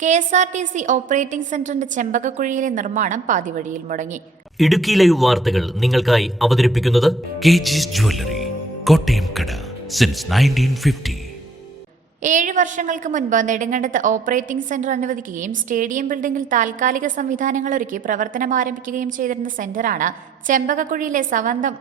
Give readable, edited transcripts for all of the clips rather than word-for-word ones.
KSRTC operating സെന്ററിന്റെ ചെമ്പകക്കുഴിയിലെ നിർമ്മാണം പാതിവഴിയിൽ മുടങ്ങി. ഇടുക്കി ലൈവ് വാർത്തകൾ നിങ്ങൾക്കായി അവതരിപ്പിക്കുന്നത് KG's Jewelry, കോട്ടയം കട സിൻസ് 1950. 7 വർഷങ്ങൾക്ക് മുൻപ് നെടുങ്കണ്ടത്ത് ഓപ്പറേറ്റിംഗ് സെന്റർ അനുവദിക്കുകയും സ്റ്റേഡിയം ബിൽഡിംഗിൽ താൽക്കാലിക സംവിധാനങ്ങൾ ഒരുക്കി പ്രവർത്തനം ആരംഭിക്കുകയും ചെയ്തിരുന്ന സെന്ററാണ് ചെമ്പകക്കുഴിയിലെ സവന്തം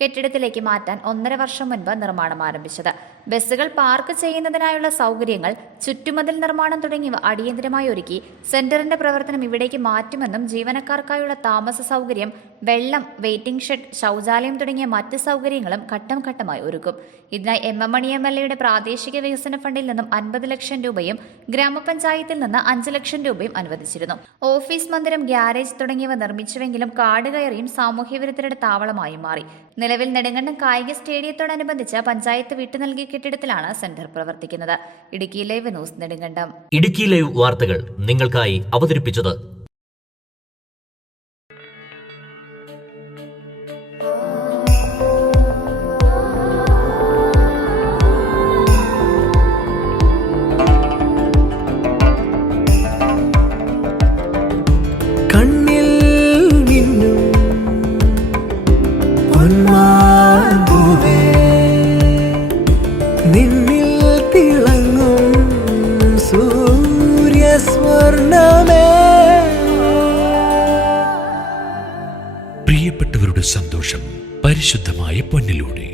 കെട്ടിടത്തിലേക്ക് മാറ്റാൻ 1.5 വർഷം മുൻപ് നിർമ്മാണം ആരംഭിച്ചത്. ബസ്സുകൾ പാർക്ക് ചെയ്യുന്നതിനായുള്ള സൗകര്യങ്ങൾ, ചുറ്റുമതിൽ നിർമ്മാണം തുടങ്ങിയവ അടിയന്തരമായി ഒരുക്കി സെന്ററിന്റെ പ്രവർത്തനം ഇവിടേക്ക് മാറ്റുമെന്നും ജീവനക്കാർക്കായുള്ള താമസ സൗകര്യം, വെള്ളം, വെയിറ്റിംഗ് ഷെഡ്, ശൗചാലയം തുടങ്ങിയ മറ്റ് സൗകര്യങ്ങളും ഘട്ടം ഘട്ടമായി ഒരുക്കും. ഇതിനായി MM മണി MLAയുടെ പ്രാദേശിക വികസന ഫണ്ടിൽ നിന്നും 50 ലക്ഷം രൂപയും ഗ്രാമപഞ്ചായത്തിൽ നിന്ന് 5 ലക്ഷം രൂപയും അനുവദിച്ചിരുന്നു. ഓഫീസ് മന്ദിരം, ഗ്യാരേജ് തുടങ്ങിയവ നിർമ്മിച്ചുവെങ്കിലും കാട് കയറിയും സാമൂഹ്യവിരുദ്ധരുടെ താവളമായും മാറി. നിലവിൽ നെടുങ്കണ്ടം കായിക സ്റ്റേഡിയത്തോടനുബന്ധിച്ച് പഞ്ചായത്ത് വിട്ടു നൽകിയ കെട്ടിടത്തിലാണ് സെന്റർ പ്രവർത്തിക്കുന്നത്. Idukki live news, Nedumkandam. Idukki live വാർത്തകൾ നിങ്ങൾക്കായി അവതരിപ്പിച്ചത് കണ്ണിൽ മിന്നും പൊന്മാൻപൂവേ, നിന്നിൽ തിളങ്ങും സൂര്യസ്വർണ്ണമേ. പ്രിയപ്പെട്ടവരുടെ സന്തോഷം പരിശുദ്ധമായ പൊന്നിലൂടെ.